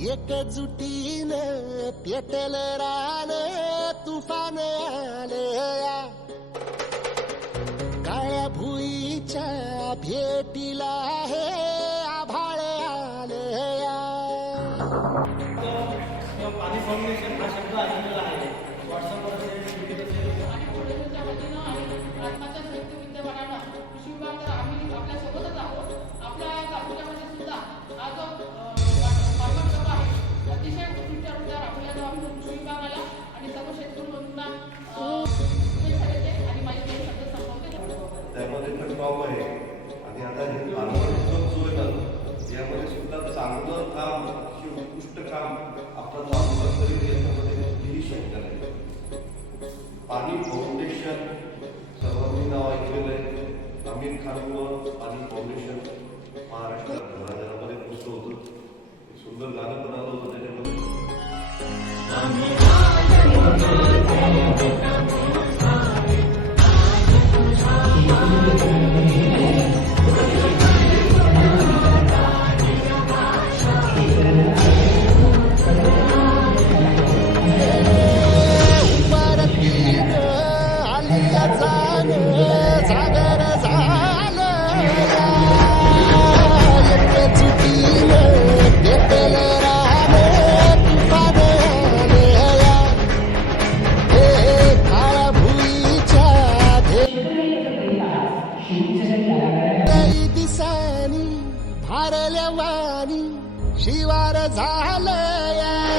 एकजुटीनं पेटेल रान तुफान आले काळ्या भुईच्या भेटीला हे आभाळ आले पाणी फाउंडेशन हा शब्द आलेला आहे. त्यामध्ये पण आहे. आणि आता हे मानवाने जो आहे ना यामध्ये सुद्धा चांगलं काम हे उत्कृष्ट काम आपण चालू तरी याच्यामध्ये कुठलीही शंका नाही. पाणी फाउंडेशन सर्वांनी नाव ऐकलेलं आहे. आमिर खानमुळं पाणी फाउंडेशन महाराष्ट्रात घराघरामध्ये पोचलं होतं. सुंदर गाणं पण आलं होतं त्याच्यामध्ये. दिसानी वाणी शिवार झालया.